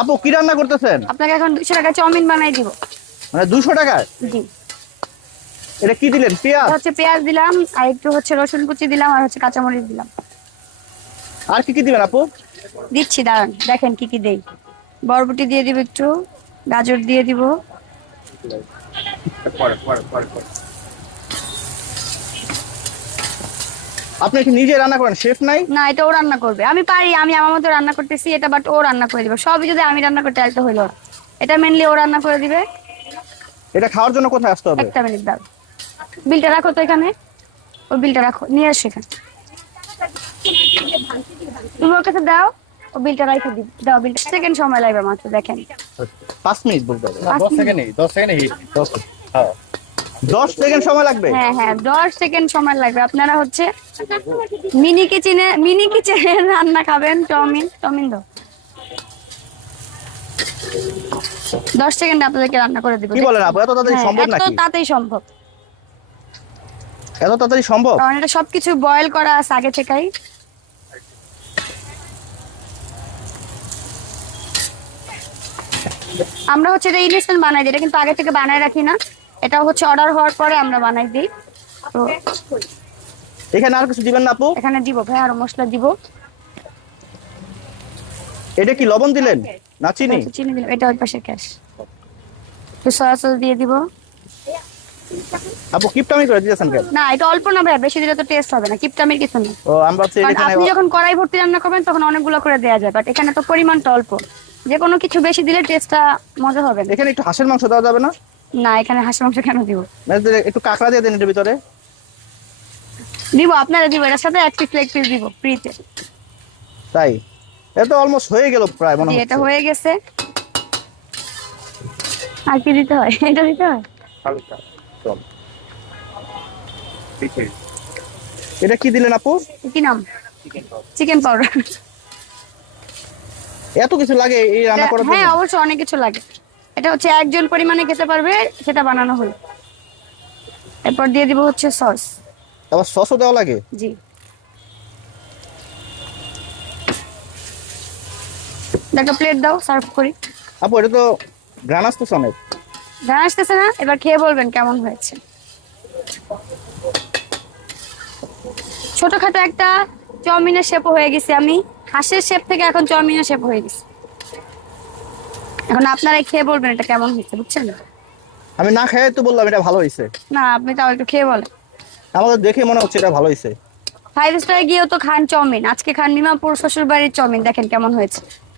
আপু কি রান্না করতেছেন? আপনাকে এখন 200 টাকা চাউমিন বানাই দিব। মানে 200 টাকায়? জি। এটা কি দিলেন, পেঁয়াজ? এটা হচ্ছে পেঁয়াজ দিলাম, আর একটু হচ্ছে রসুন কুচি দিলাম, আর হচ্ছে কাঁচামরিচ দিলাম। আর কি কি দিবেন আপু? দিচ্ছি, দাঁড়ান দেখেন কি কি দেই। বরবটি দিয়ে দিব, একটু গাজর দিয়ে দিব। আপনি কি নিজে রান্না করেন, শেফ নাই? না, এটা ও রান্না করবে। আমি পারি, আমি আমার মতো রান্না করতেছি এটা, বাট ও রান্না করে দিবে। সবই যদি আমি রান্না করতে একটা হইলো না। এটা মেনলি ও রান্না করে দিবে। এটা খাওয়ার জন্য কোথায় আসতে হবে? একটা মিনিট দাও, বিলটা রাখো তো এখানে। ওই বিলটা রাখো, নিয়ে আসো এখানে। তুমি ওর কাছে দাও, ও বিলটা রাখো, দাও বিলটা। সেকেন্ড সময় লাগবে মাত্র, দেখেন। 5 মিনিট বলতে হবে। 10 সেকেন্ডই 10 সেকেন্ডে হিট 10 হ্যাঁ 10 সেকেন্ড সময় লাগবে? হ্যাঁ হ্যাঁ, 10 সেকেন্ড সময় লাগবে। আপনারা হচ্ছে মিনি কিচেনে রান্না খাবেন, চাউমিন চাউমিন দাও। 10 সেকেন্ডে আপনাদেরকে রান্না করে দিব। কি বলেন আপু, এত তাড়াতাড়ি হ্যাঁ, সম্ভব এত নাকি? তাড়াতাড়ি সম্ভব, এত তাড়াতাড়ি সম্ভব? কারণ এটা সবকিছু বয়েল করা আছে আগে থেকেই। আমরা হচ্ছে এটা ইনস্ট্যান্ট বানাই দিই, এটা কিন্তু আগে থেকে বানায় রাখি না। এটা হচ্ছে অর্ডার হওয়ার পরে আমরা বানাই দিই। তো এখানে আর কিছু দিবেন না আপু? এখানে দিব ভাই, আরো মশলা দিব। এটা কি লবণ দিলেন না চিনি? একটু চিনি দিলাম, এটা ওই পাশে ক্যাশ। একটু সয়া সস দিয়ে দিব। আপু কিপটামি করে দিয়েছেন কেন? না, এটা অল্প না ভাই, বেশি দিলে তো টেস্ট হবে না। কিপটামির কিছু নেই। ও আমরা ভাবছি কারণ এখানে আপনি যখন কড়াই ভর্তি রান্না করবেন তখন অনেকগুলো করে দেয়া যায়, বাট এখানে তো পরিমাণটা অল্প। যে কোনো কিছু বেশি দিলে টেস্টটা মজা হবে না। এখানে একটু হাঁসের মাংস দেওয়া যাবে না? না, এখানে হাঁসের মাংস কেন দিব? মানে একটু কাঁকড়া দিয়ে দেন এর ভিতরে। দিব, আপনারা দিব, এর সাথে এক পিস লেগ পিস দিব ফ্রিতে। তাই? এটা তো অলমোস্ট হয়ে গেল প্রায় মনে এটা হচ্ছে। হয়ে গেছে। আর কি দিতে হয়? এটা দিতে হয়। হালকা চল পিছে এটা কি দিলেন আপু? কি নাম? Chicken powder. এত কিছু লাগে এই রান্না করার হ্যাঁ, জন্য? অবশ্যই অনেক কিছু লাগে। এটা হচ্ছে একজন পরিমাণে খেতে পারবে, সেটা বানানো হলো। এরপর দিয়ে দিব হচ্ছে সস। আবার সসও দেওয়া লাগে? জি। একটা প্লেট দাও, সার্ভ করি। আপু এটা তো গ্রান আসতেছে অনেক। গান আসতেছে না? এবার খেয়ে বলবেন কেমন হয়েছে। ছোটখাটো একটা চাউমিনের শেপ হয়ে গেছে আমি। হাঁসের শেপ থেকে এখন চাউমিনের শেপ হয়ে গেছে। এখন আপনারাই খেয়ে বলবেন এটা কেমন হয়েছে, বুঝছেন? আমি না খেয়ে তো বললাম এটা ভালো হয়েছে। না, আপনি তাও একটু খেয়ে বলেন। আমাদের দেখে মনে হচ্ছে এটা ভালো হয়েছে। 5 স্টারে গিয়েও তো খান চাউমিন, আজকে খান মিমাপুর শ্বশুর বাড়ির চাউমিন, দেখেন কেমন হয়েছে।